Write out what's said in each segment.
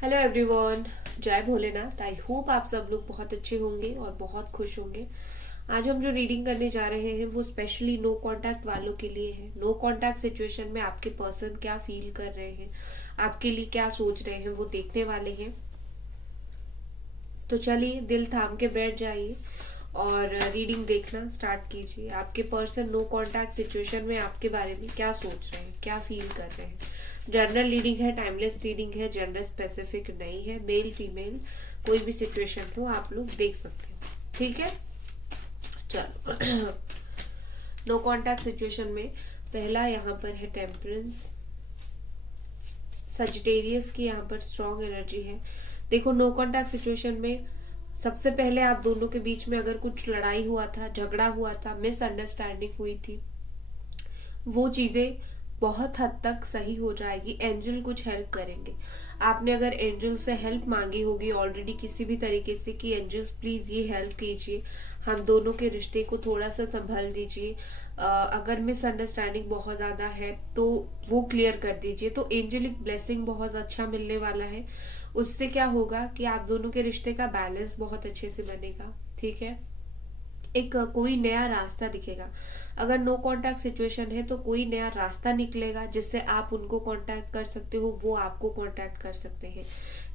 Hello everyone. जय Bholenath. I hope आप सब लोग बहुत अच्छे होंगे और बहुत खुश होंगे। आज हम जो रीडिंग करने जा रहे हैं वो स्पेशली नो कांटेक्ट वालों के लिए है। नो कांटेक्ट सिचुएशन में आपके पर्सन क्या फील कर रहे हैं, आपके लिए क्या सोच रहे हैं, वो देखने वाले हैं। तो चलिए दिल थाम के बैठ जाइए और रीडिंग देखना स्टार्ट कीजिए। आपके पर्सन नो कांटेक्ट सिचुएशन में आपके बारे में क्या सोच रहे हैं, क्या फील कर रहे हैं। जनरल रीडिंग है, टाइमलेस रीडिंग है, जेंडर स्पेसिफिक नहीं है। मेल फीमेल कोई भी सिचुएशन हो आप लोग देख सकते हो, ठीक है। चलो नो कांटेक्ट सिचुएशन में पहला यहाँ पर है टेम्परेंस। सजिटेरियस की यहाँ पर स्ट्रॉन्ग एनर्जी है। देखो नो कांटेक्ट सिचुएशन में सबसे पहले आप दोनों के बीच में अगर कुछ लड़ाई हुआ था, झगड़ा हुआ था, मिसअंडरस्टैंडिंग हुई थी, वो चीजें बहुत हद तक सही हो जाएगी। एंजल कुछ हेल्प करेंगे। आपने अगर एंजल से हेल्प मांगी होगी ऑलरेडी किसी भी तरीके से कि एंजल्स प्लीज ये हेल्प कीजिए, हम दोनों के रिश्ते को थोड़ा सा संभल दीजिए, अगर मिसअंडरस्टैंडिंग बहुत ज्यादा है तो वो क्लियर कर दीजिए, तो एंजलिक ब्लेसिंग बहुत अच्छा मिलने वाला है। उससे क्या होगा कि आप दोनों के रिश्ते का बैलेंस बहुत अच्छे से बनेगा, ठीक है। एक कोई नया रास्ता दिखेगा। अगर नो कांटेक्ट सिचुएशन है तो कोई नया रास्ता निकलेगा जिससे आप उनको कांटेक्ट कर सकते हो, वो आपको कांटेक्ट कर सकते हैं।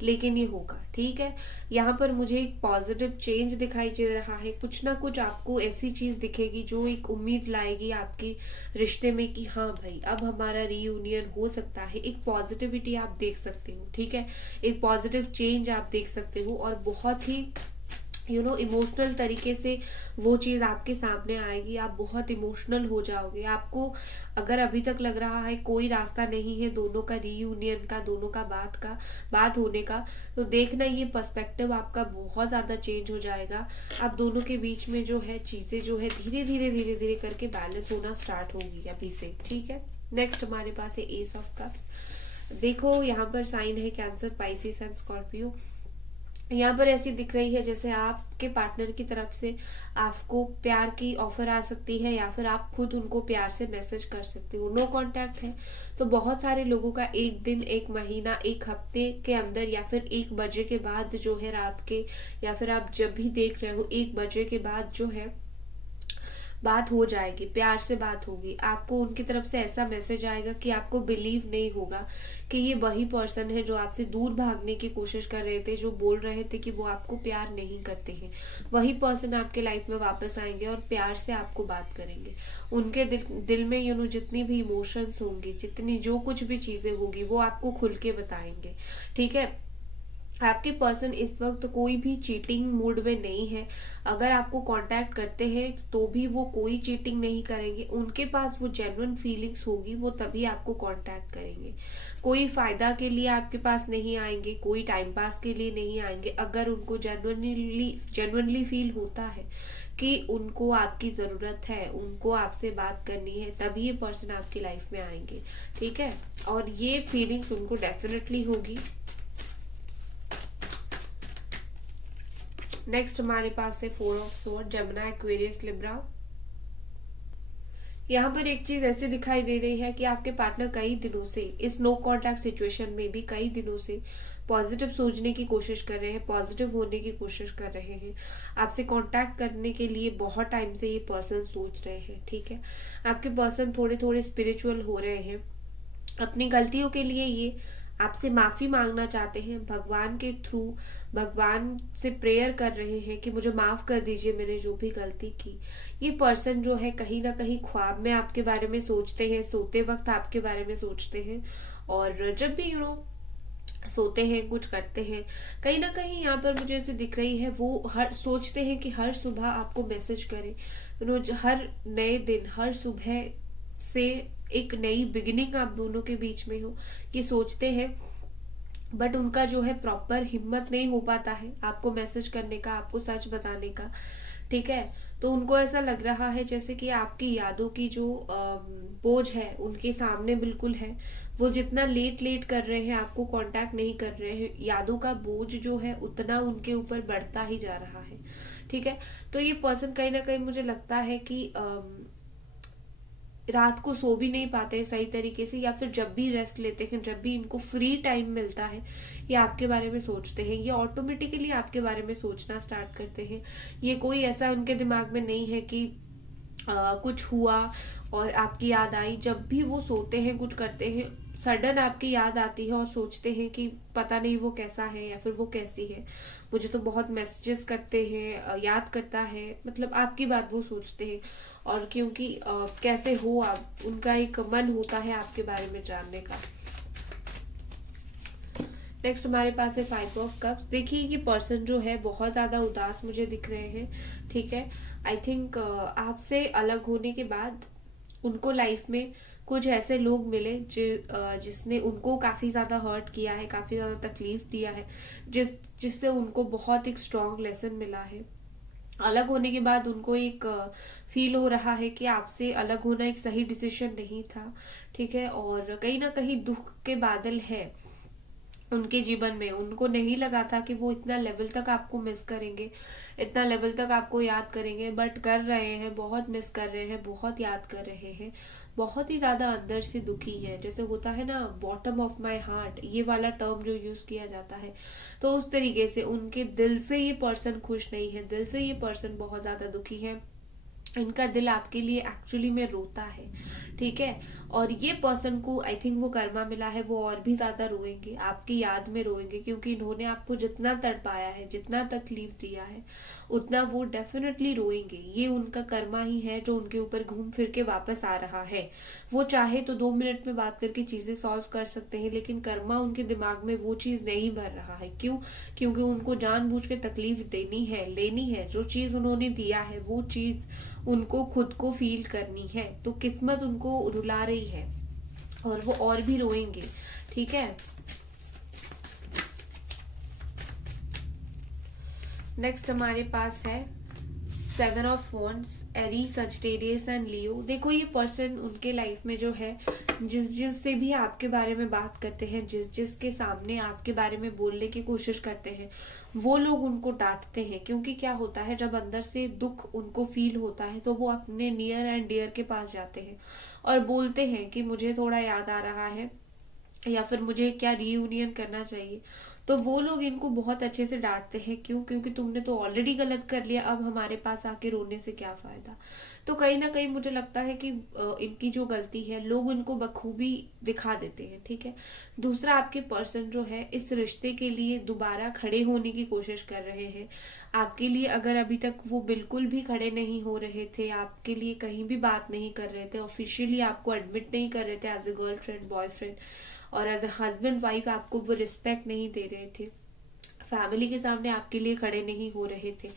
लेकिन ये होगा, ठीक है। यहाँ पर मुझे एक पॉजिटिव चेंज दिखाई दे रहा है। कुछ ना कुछ आपको ऐसी चीज दिखेगी जो एक उम्मीद लाएगी आपके रिश्ते में कि हाँ भाई अब हमारा रीयूनियन हो सकता है। एक पॉजिटिविटी आप देख सकते हो, ठीक है। एक पॉजिटिव चेंज आप देख सकते हो और बहुत ही इमोशनल तरीके से वो चीज आपके सामने आएगी। आप बहुत इमोशनल हो जाओगे। आपको अगर अभी तक लग रहा है कोई रास्ता नहीं है दोनों का रीयूनियन का, दोनों का बात होने का, तो देखना ये पर्सपेक्टिव आपका बहुत ज्यादा चेंज हो जाएगा। आप दोनों के बीच में जो है चीजें जो है धीरे धीरे धीरे धीरे करके बैलेंस होना स्टार्ट होगी अभी से, ठीक है। नेक्स्ट हमारे पास है एस ऑफ कप्स। देखो यहाँ पर साइन है कैंसर, पाइसिस एंड स्कॉर्पियो। यहाँ पर ऐसी दिख रही है जैसे आपके पार्टनर की तरफ से आपको प्यार की ऑफर आ सकती है या फिर आप खुद उनको प्यार से मैसेज कर सकते हो। नो कांटेक्ट है तो बहुत सारे लोगों का एक दिन, एक महीना, एक हफ्ते के अंदर या फिर 1 बजे के बाद जो है रात के, या फिर आप जब भी देख रहे हो 1 बजे के बाद जो है बात हो जाएगी, प्यार से बात होगी। आपको उनकी तरफ से ऐसा मैसेज आएगा कि आपको बिलीव नहीं होगा कि ये वही पर्सन है जो आपसे दूर भागने की कोशिश कर रहे थे, जो बोल रहे थे कि वो आपको प्यार नहीं करते हैं। वही पर्सन आपके लाइफ में वापस आएंगे और प्यार से आपको बात करेंगे। उनके दिल में जितनी भी इमोशंस होंगी, जितनी जो कुछ भी चीजें होगी वो आपको खुल के बताएंगे, ठीक है। आपके पर्सन इस वक्त कोई भी चीटिंग मूड में नहीं है। अगर आपको कांटेक्ट करते हैं तो भी वो कोई चीटिंग नहीं करेंगे। उनके पास वो जेन्युइन फीलिंग्स होगी, वो तभी आपको कांटेक्ट करेंगे। कोई फायदा के लिए आपके पास नहीं आएंगे, कोई टाइम पास के लिए नहीं आएंगे। अगर उनको जेन्युइनली फील होता है कि उनको आपकी जरूरत है, उनको आपसे बात करनी है, तभी ये पर्सन आपकी लाइफ में आएंगे, ठीक है। और ये फीलिंग्स उनको डेफिनेटली होगी। नेक्स्ट हमारे पास है 4 of sword, Jamuna, Aquarius, Libra. यहाँ पर एक चीज ऐसे दिखाई दे रही है कि आपके पार्टनर कई दिनों से इस नो कांटेक्ट सिचुएशन में भी कई दिनों से पॉजिटिव सोचने की कोशिश कर रहे हैं, पॉजिटिव होने की कोशिश कर रहे हैं। आपसे कांटेक्ट करने के लिए बहुत टाइम से ये पर्सन सोच रहे हैं, ठीक है। आपके पर्सन थोड़े थोड़े स्पिरिचुअल हो रहे हैं। अपनी गलतियों के लिए ये आपसे माफी मांगना चाहते हैं भगवान के थ्रू। भगवान से प्रेयर कर रहे हैं कि मुझे माफ कर दीजिए मैंने जो भी गलती की। ये पर्सन जो है कहीं ना कहीं ख्वाब में आपके बारे में सोचते हैं, सोते वक्त आपके बारे में सोचते हैं, और जब भी सोते हैं, कुछ करते हैं, कहीं ना कहीं यहाँ पर मुझे ऐसे दिख रही है वो हर सोचते हैं कि हर सुबह आपको मैसेज करें। रोज हर नए दिन, हर सुबह से एक नई बिगिनिंग आप दोनों के बीच में हो, ये सोचते हैं। बट उनका जो है प्रॉपर हिम्मत नहीं हो पाता है आपको मैसेज करने का, आपको सच बताने का, ठीक है। तो उनको ऐसा लग रहा है जैसे कि आपकी यादों की जो बोझ है उनके सामने बिल्कुल है। वो जितना लेट लेट कर रहे हैं, आपको कांटेक्ट नहीं कर रहे हैं, यादों का बोझ जो है उतना उनके ऊपर बढ़ता ही जा रहा है, ठीक है। तो ये पर्सन कहीं ना कहीं मुझे लगता है कि रात को सो भी नहीं पाते हैं सही तरीके से, या फिर जब भी रेस्ट लेते हैं, जब भी इनको फ्री टाइम मिलता है, ये आपके बारे में सोचते हैं। ये ऑटोमेटिकली आपके बारे में सोचना स्टार्ट करते हैं। ये कोई ऐसा उनके दिमाग में नहीं है कि कुछ हुआ और आपकी याद आई। जब भी वो सोते हैं, कुछ करते हैं, सडन आपकी याद आती है और सोचते हैं कि पता नहीं वो कैसा है या फिर वो कैसी है। मुझे तो बहुत मैसेजेस करते हैं, याद करता है, मतलब आपकी बात वो सोचते हैं। और क्योंकि कैसे हो आप, उनका एक मन होता है आपके बारे में जानने का। नेक्स्ट हमारे पास है 5 ऑफ कप्स। देखिए ये पर्सन जो है बहुत ज्यादा उदास मुझे दिख रहे हैं, ठीक है। आई थिंक आपसे अलग होने के बाद उनको लाइफ में कुछ ऐसे लोग मिले जिसने उनको काफी ज्यादा हर्ट किया है, काफी ज्यादा तकलीफ दिया है, जिससे उनको बहुत एक स्ट्रॉन्ग लेसन मिला है। अलग होने के बाद उनको एक फील हो रहा है कि आपसे अलग होना एक सही डिसीजन नहीं था, ठीक है। और कहीं ना कहीं दुख के बादल है उनके जीवन में। उनको नहीं लगा था कि वो इतना लेवल तक आपको मिस करेंगे, इतना लेवल तक आपको याद करेंगे, बट कर रहे हैं, बहुत मिस कर रहे हैं, बहुत याद कर रहे हैं, बहुत ही ज्यादा अंदर से दुखी है। जैसे होता है ना बॉटम ऑफ माई हार्ट, ये वाला टर्म जो यूज किया जाता है, तो उस तरीके से उनके दिल से ये पर्सन खुश नहीं है, दिल से ये पर्सन बहुत ज्यादा दुखी है। इनका दिल आपके लिए एक्चुअली में रोता है, ठीक है। और ये पर्सन को आई थिंक वो कर्मा मिला है, वो और भी ज्यादा रोएंगे, आपकी याद में रोएंगे, क्योंकि इन्होंने आपको जितना तड़पाया है, जितना तकलीफ दिया है, उतना वो डेफिनेटली रोएंगे। ये उनका कर्मा ही है जो उनके ऊपर घूम फिर के वापस आ रहा है। वो चाहे तो 2 मिनट में बात करके चीजें सॉल्व कर सकते हैं, लेकिन कर्मा उनके दिमाग में वो चीज नहीं भर रहा है। क्यों? क्योंकि उनको जानबूझ के तकलीफ देनी है, लेनी है। जो चीज उन्होंने दिया है वो चीज उनको खुद को फील करनी है, तो किस्मत उनको रुला रही है और वो और भी रोएंगे, ठीक है। नेक्स्ट हमारे पास है 7 of wands, Aries, Sagittarius and Leo. देखो ये पर्सन उनके लाइफ में जो है, जिस से भी आपके बारे में बात करते हैं, जिसके सामने आपके बारे में बोलने की कोशिश करते हैं, वो लोग उनको डांटते हैं। क्योंकि क्या होता है, जब अंदर से दुख उनको फील होता है तो वो अपने नियर एंड डियर के पास जाते हैं और बोलते हैं कि मुझे थोड़ा याद आ रहा है, या फिर मुझे क्या रीयूनियन करना चाहिए। तो वो लोग इनको बहुत अच्छे से डांटते हैं। क्यों? क्योंकि तुमने तो ऑलरेडी गलत कर लिया, अब हमारे पास आके रोने से क्या फायदा। तो कहीं ना कहीं मुझे लगता है कि इनकी जो गलती है लोग इनको बखूबी दिखा देते हैं, ठीक है। दूसरा, आपके पर्सन जो है इस रिश्ते के लिए दोबारा खड़े होने की कोशिश कर रहे हैं आपके लिए। अगर अभी तक वो बिल्कुल भी खड़े नहीं हो रहे थे, आपके लिए कहीं भी बात नहीं कर रहे थे, ऑफिशियली आपको एडमिट नहीं कर रहे थे एज ए गर्लफ्रेंड बॉयफ्रेंड, और एज ए हस्बैंड वाइफ आपको वो रिस्पेक्ट नहीं दे रहे थे, फैमिली के सामने आपके लिए खड़े नहीं हो रहे थे,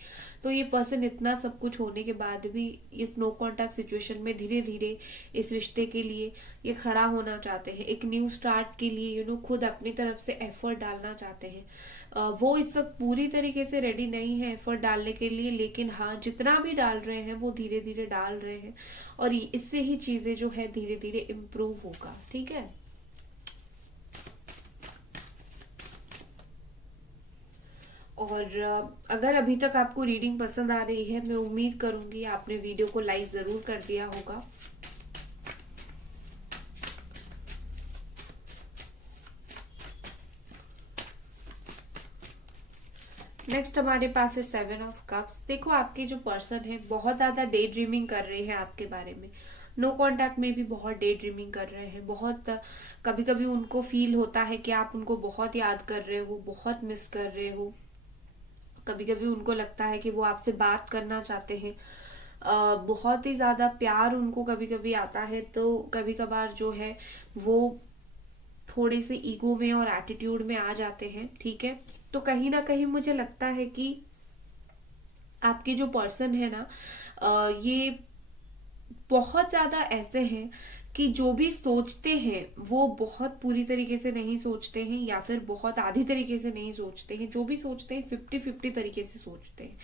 तो ये पर्सन इतना सब कुछ होने के बाद भी इस नो कॉन्टैक्ट सिचुएशन में धीरे धीरे इस रिश्ते के लिए ये खड़ा होना चाहते हैं। एक न्यू स्टार्ट के लिए खुद अपनी तरफ से एफर्ट डालना चाहते हैं। वो इस वक्त पूरी तरीके से रेडी नहीं है एफर्ट डालने के लिए, लेकिन हाँ जितना भी डाल रहे हैं वो धीरे धीरे डाल रहे हैं, और इससे ही चीजें जो है धीरे धीरे इम्प्रूव होगा, ठीक है। और अगर अभी तक आपको रीडिंग पसंद आ रही है, मैं उम्मीद करूंगी आपने वीडियो को लाइक जरूर कर दिया होगा। नेक्स्ट हमारे पास है 7 ऑफ कप्स। देखो आपके जो पर्सन है बहुत ज्यादा डे ड्रीमिंग कर रहे हैं आपके बारे में, नो कॉन्टैक्ट में भी बहुत डे ड्रीमिंग कर रहे हैं। बहुत कभी कभी उनको फील होता है कि आप उनको बहुत याद कर रहे हो, बहुत मिस कर रहे हो। कभी कभी उनको लगता है कि वो आपसे बात करना चाहते हैं, बहुत ही ज्यादा प्यार उनको कभी कभी आता है। तो कभी कभार जो है वो थोड़े से ईगो में और एटीट्यूड में आ जाते हैं, ठीक है। तो कहीं ना कहीं मुझे लगता है कि आपके जो पर्सन है ना, ये बहुत ज्यादा ऐसे हैं कि जो भी सोचते हैं वो बहुत पूरी तरीके से नहीं सोचते हैं, या फिर बहुत आधी तरीके से नहीं सोचते हैं। जो भी सोचते हैं 50-50 तरीके से सोचते हैं,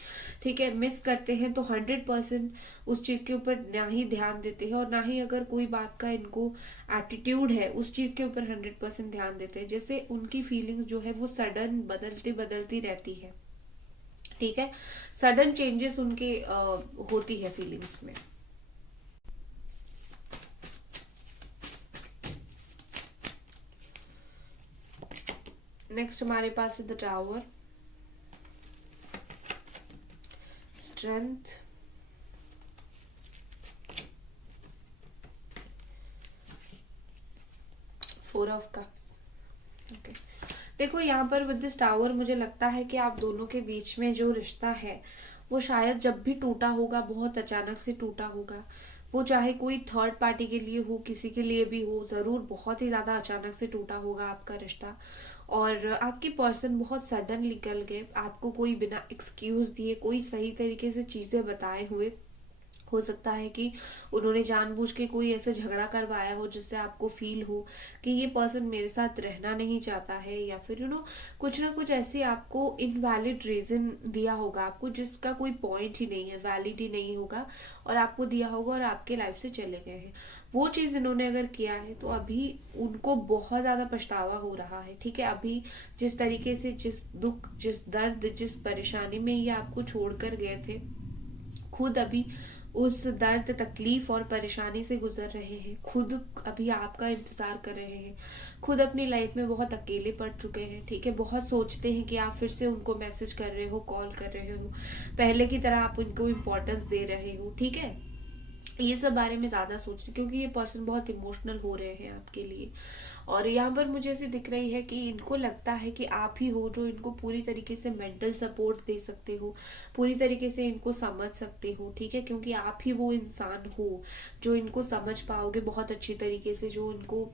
ठीक है। मिस करते हैं तो 100% उस चीज के ऊपर ना ही ध्यान देते हैं, और ना ही अगर कोई बात का इनको एटीट्यूड है उस चीज के ऊपर 100% ध्यान देते हैं। जैसे उनकी फीलिंग्स जो है वो सडन बदलती रहती है, ठीक है। सडन चेंजेस उनके होती है फीलिंग्स में। नेक्स्ट हमारे पास है the tower, strength, four of cups. Okay, देखो यहाँ पर विद दिस टावर मुझे लगता है कि आप दोनों के बीच में जो रिश्ता है वो शायद जब भी टूटा होगा बहुत अचानक से टूटा होगा। वो चाहे कोई थर्ड पार्टी के लिए हो, किसी के लिए भी हो, जरूर बहुत ही ज्यादा अचानक से टूटा होगा आपका रिश्ता। और आपके पर्सन बहुत सडन निकल गए, आपको कोई बिना एक्सक्यूज दिए, कोई सही तरीके से चीजें बताए हुए। हो सकता है कि उन्होंने जानबूझ के कोई ऐसे झगड़ा करवाया हो जिससे आपको फील हो कि ये पर्सन मेरे साथ रहना नहीं चाहता है, या फिर कुछ ना कुछ ऐसे आपको इनवैलिड रीजन दिया होगा आपको, जिसका कोई पॉइंट ही नहीं है, वैलिड ही नहीं होगा, और आपको दिया होगा और आपके लाइफ से चले गए हैं। वो चीज इन्होंने अगर किया है तो अभी उनको बहुत ज्यादा पछतावा हो रहा है। ठीक है, अभी जिस तरीके से, जिस दुख, जिस दर्द, जिस परेशानी में ये आपको छोड़कर गए थे, खुद अभी उस दर्द, तकलीफ और परेशानी से गुजर रहे हैं, खुद अभी आपका इंतजार कर रहे हैं, खुद अपनी लाइफ में बहुत अकेले पड़ चुके हैं। ठीक है, बहुत सोचते हैं कि आप फिर से उनको मैसेज कर रहे हो, कॉल कर रहे हो, पहले की तरह आप उनको इम्पोर्टेंस दे रहे हो। ठीक है, ये सब बारे में ज्यादा सोचते, क्योंकि ये पर्सन बहुत इमोशनल हो रहे हैं आपके लिए। और यहाँ पर मुझे ऐसी दिख रही है कि इनको लगता है कि आप ही हो जो इनको पूरी तरीके से मेंटल सपोर्ट दे सकते हो, पूरी तरीके से इनको समझ सकते हो। ठीक है, क्योंकि आप ही वो इंसान हो जो इनको समझ पाओगे बहुत अच्छी तरीके से, जो इनको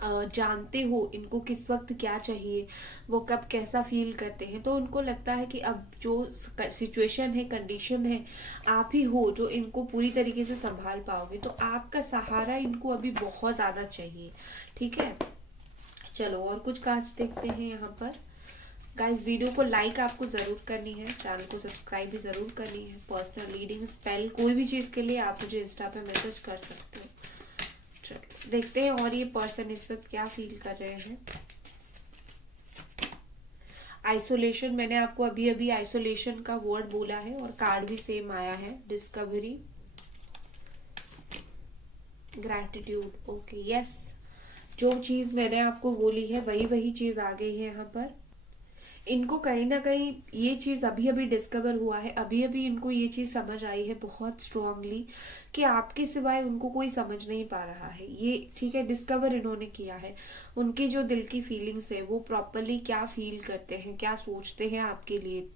जानते हो इनको किस वक्त क्या चाहिए, वो कब कैसा फील करते हैं। तो उनको लगता है कि अब जो सिचुएशन है, कंडीशन है, आप ही हो जो इनको पूरी तरीके से संभाल पाओगे। तो आपका सहारा इनको अभी बहुत ज्यादा चाहिए। ठीक है, चलो और कुछ कार्ड्स देखते हैं यहाँ पर। गाइस, वीडियो को लाइक आपको जरूर करनी है, चैनल को सब्सक्राइब भी जरूर करनी है। पर्सनल रीडिंग, स्पेल, कोई भी चीज के लिए आप मुझे इंस्टा पे मैसेज कर सकते हो। चलो देखते हैं और ये पर्सन इस वक्त क्या फील कर रहे हैं। आइसोलेशन, मैंने आपको अभी अभी आइसोलेशन का वर्ड बोला है और कार्ड भी सेम आया है, डिस्कवरी, ग्रैटिट्यूड। ओके, यस, जो चीज मैंने आपको बोली है वही वही चीज आ गई है यहाँ पर। इनको कहीं ना कहीं ये चीज अभी अभी डिस्कवर हुआ है, अभी अभी इनको ये चीज समझ आई है बहुत स्ट्रांगली कि आपके सिवाय उनको कोई समझ नहीं पा रहा है ये। ठीक है, डिस्कवर इन्होंने किया है, उनकी जो दिल की फीलिंग्स है, वो प्रॉपरली क्या फील करते हैं, क्या सोचते हैं आपके लिए,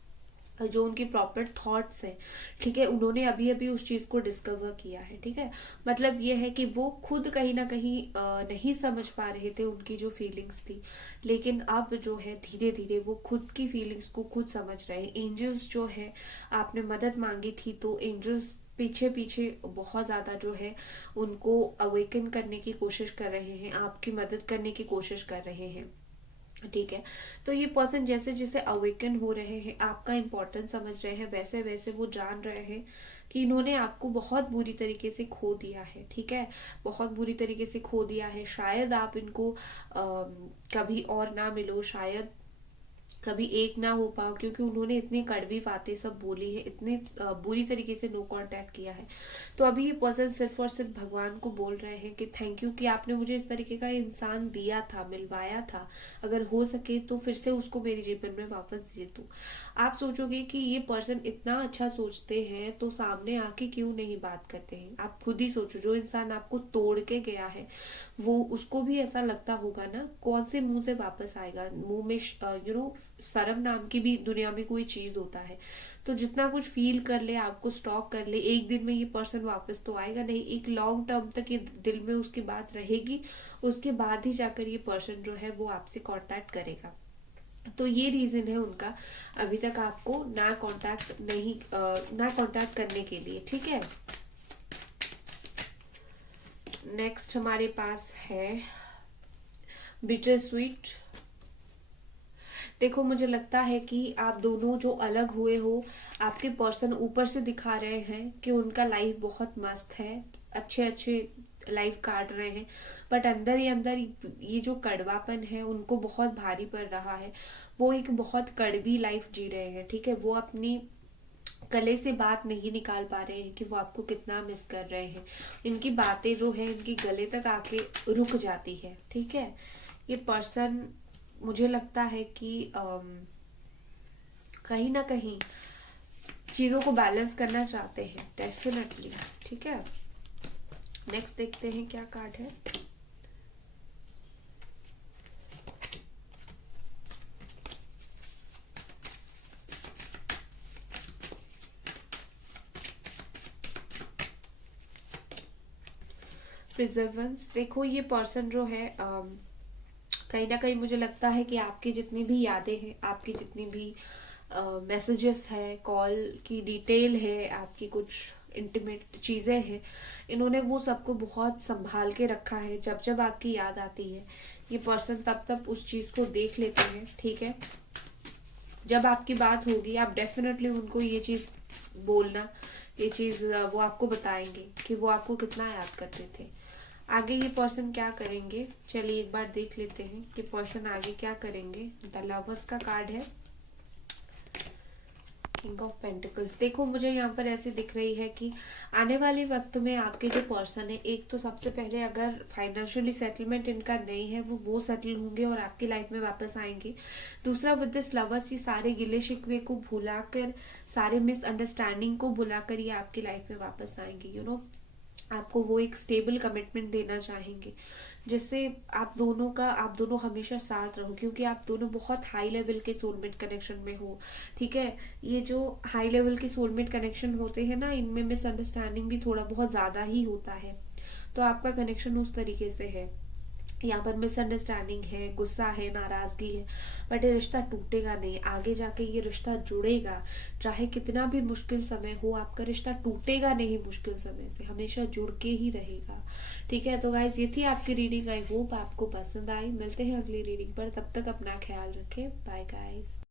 जो उनके प्रॉपर थॉट्स हैं। ठीक है, उन्होंने अभी अभी उस चीज को डिस्कवर किया है। ठीक है, मतलब ये है कि वो खुद कहीं ना कहीं नहीं समझ पा रहे थे उनकी जो फीलिंग्स थी, लेकिन अब जो है धीरे धीरे वो खुद की फीलिंग्स को खुद समझ रहे हैं। एंजल्स जो है, आपने मदद मांगी थी तो एंजल्स पीछे पीछे बहुत ज्यादा जो है उनको अवेकन करने की कोशिश कर रहे हैं, आपकी मदद करने की कोशिश कर रहे हैं। ठीक है, तो ये पर्सन जैसे जैसे अवेकन हो रहे हैं, आपका इम्पोर्टेंस समझ रहे हैं, वैसे वैसे वो जान रहे हैं कि इन्होंने आपको बहुत बुरी तरीके से खो दिया है। ठीक है, बहुत बुरी तरीके से खो दिया है। शायद आप इनको कभी और ना मिलो, शायद कभी एक ना हो पाओ, क्योंकि उन्होंने इतनी कड़वी बातें सब बोली है, इतने बुरी तरीके से नो कांटेक्ट किया है। तो अभी ये पर्सन सिर्फ और सिर्फ भगवान को बोल रहे हैं कि थैंक यू कि आपने मुझे इस तरीके का इंसान दिया था, मिलवाया था। अगर हो सके तो फिर से उसको मेरे जीवन में वापस दे दो। आप सोचोगे कि ये पर्सन इतना अच्छा सोचते हैं तो सामने आके क्यों नहीं बात करते हैं। आप खुद ही सोचो, जो इंसान आपको तोड़ के गया है वो, उसको भी ऐसा लगता होगा ना, कौन से मुंह से वापस आएगा। मुंह में शर्म नाम की भी दुनिया में कोई चीज होता है। तो जितना कुछ फील कर ले, आपको स्टॉक कर ले, एक दिन में ये पर्सन वापस तो आएगा नहीं, एक लॉन्ग टर्म तक ये दिल में उसकी बात रहेगी, उसके बाद ही जाकर ये पर्सन जो है वो आपसे कांटेक्ट करेगा। तो ये रीजन है उनका अभी तक आपको ना कांटेक्ट करने के लिए। ठीक है, नेक्स्ट हमारे पास है बिटर स्वीट। देखो, मुझे लगता है कि आप दोनों जो अलग हुए हो, आपके पर्सन ऊपर से दिखा रहे हैं कि उनका लाइफ बहुत मस्त है, अच्छे अच्छे लाइफ काट रहे हैं, बट अंदर ही अंदर ये जो कड़वापन है उनको बहुत भारी पड़ रहा है। वो एक बहुत कड़वी लाइफ जी रहे हैं। ठीक है, वो अपनी गले से बात नहीं निकाल पा रहे हैं कि वो आपको कितना मिस कर रहे हैं। इनकी बातें जो है इनके गले तक आके रुक जाती है। ठीक है, ये पर्सन मुझे लगता है कि कहीं ना कहीं चीज़ों को बैलेंस करना चाहते हैं डेफिनेटली। ठीक है, नेक्स्ट देखते हैं क्या कार्ड है। प्रिजर्वेंस। देखो ये पर्सन जो है कहीं ना कहीं मुझे लगता है कि आपकी जितनी भी यादें हैं, आपकी जितनी भी मैसेजेस है, कॉल की डिटेल है, आपकी कुछ इंटीमेट चीज़ें हैं, इन्होंने वो सबको बहुत संभाल के रखा है। जब जब आपकी याद आती है ये पर्सन तब तब उस चीज़ को देख लेते हैं। ठीक है, जब आपकी बात होगी आप डेफिनेटली उनको ये चीज़ बोलना, ये चीज़ वो आपको बताएंगे कि वो आपको कितना याद करते थे। आगे ये पर्सन क्या करेंगे, चलिए एक बार देख लेते हैं कि पर्सन आगे क्या करेंगे। द लवर्स का कार्ड है, किंग ऑफ पेंटिकल्स। देखो मुझे यहाँ पर ऐसे दिख रही है कि आने वाले वक्त में आपके जो पर्सन है, एक तो सबसे पहले अगर फाइनेंशियली सेटलमेंट इनका नहीं है वो सेटल होंगे और आपकी लाइफ में वापस आएंगे। दूसरा, विद दिस लवर्स ये सारे गिले शिकवे को भुलाकर, सारे मिसअंडरस्टैंडिंग को भुलाकर ये आपकी लाइफ में वापस आएंगे। यू नो, आपको वो एक स्टेबल कमिटमेंट देना चाहेंगे जिससे आप दोनों हमेशा साथ रहो, क्योंकि आप दोनों बहुत हाई लेवल के सोलमेट कनेक्शन में हो। ठीक है, ये जो हाई लेवल के सोलमेट कनेक्शन होते हैं ना, इनमें मिसअंडरस्टैंडिंग भी थोड़ा बहुत ज़्यादा ही होता है। तो आपका कनेक्शन उस तरीके से है, यहाँ पर मिसअंडरस्टैंडिंग है, गुस्सा है, नाराजगी है, बट ये रिश्ता टूटेगा नहीं। आगे जाके ये रिश्ता जुड़ेगा, चाहे कितना भी मुश्किल समय हो, आपका रिश्ता टूटेगा नहीं। मुश्किल समय से हमेशा जुड़ के ही रहेगा। ठीक है, तो गाइज ये थी आपकी रीडिंग। आई होप आपको पसंद आई। मिलते हैं अगली रीडिंग पर, तब तक अपना ख्याल रखें। Bye guys.